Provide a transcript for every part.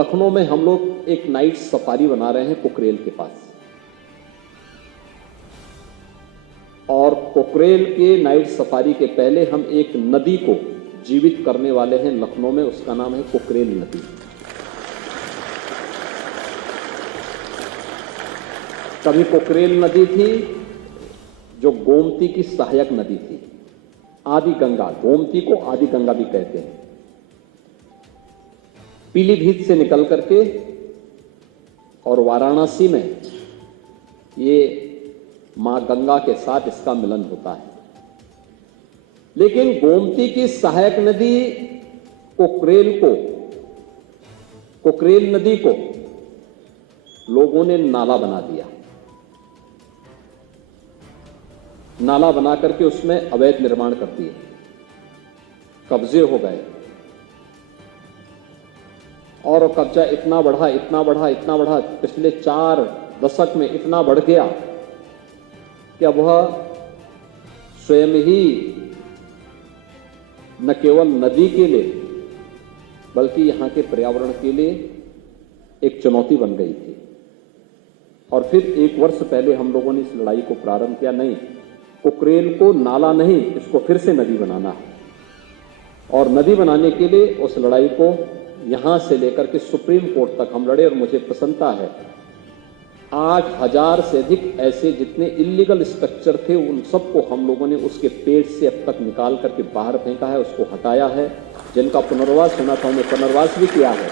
लखनऊ में हम लोग एक नाइट सफारी बना रहे हैं कुकरेल के पास, और कुकरेल के नाइट सफारी के पहले हम एक नदी को जीवित करने वाले हैं लखनऊ में। उसका नाम है कुकरेल नदी। कभी कुकरेल नदी थी जो गोमती की सहायक नदी थी, आदि गंगा, गोमती को आदि गंगा भी कहते हैं। पीलीभीत से निकल करके और वाराणसी में ये मां गंगा के साथ इसका मिलन होता है। लेकिन गोमती की सहायक नदी कुकरेल नदी को लोगों ने नाला बना दिया। नाला बना करके उसमें अवैध निर्माण कर दिए, कब्जे हो गए, और कब्जा इतना बढ़ा, पिछले 4 दशक में इतना बढ़ गया कि अब वह स्वयं ही न केवल नदी के लिए बल्कि यहां के पर्यावरण के लिए एक चुनौती बन गई थी। और फिर 1 वर्ष पहले हम लोगों ने इस लड़ाई को प्रारंभ किया। नहीं, कुकरेल को नाला नहीं, इसको फिर से नदी बनाना है। और नदी बनाने के लिए उस लड़ाई को यहां से लेकर के सुप्रीम कोर्ट तक हम लड़े, और मुझे प्रसन्नता है 8000 से अधिक ऐसे जितने इल्लीगल स्ट्रक्चर थे उन सबको हम लोगों ने उसके पेट से अब तक निकाल करके बाहर फेंका है, उसको हटाया है। जिनका पुनर्वास होना था उन्हें पुनर्वास भी किया है,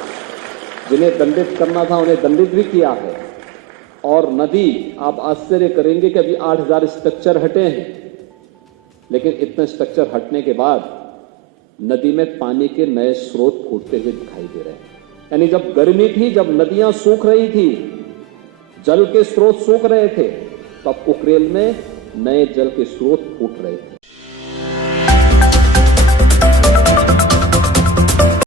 जिन्हें दंडित करना था उन्हें दंडित भी किया है। और नदी, आप आश्चर्य करेंगे कि अभी 8000 स्ट्रक्चर हटे हैं, लेकिन इतने स्ट्रक्चर हटने के बाद नदी में पानी के नए स्रोत फूटते हुए दिखाई दे रहे हैं। यानी जब गर्मी थी, जब नदियां सूख रही थी, जल के स्रोत सूख रहे थे, तब कुकरेल में नए जल के स्रोत फूट रहे थे।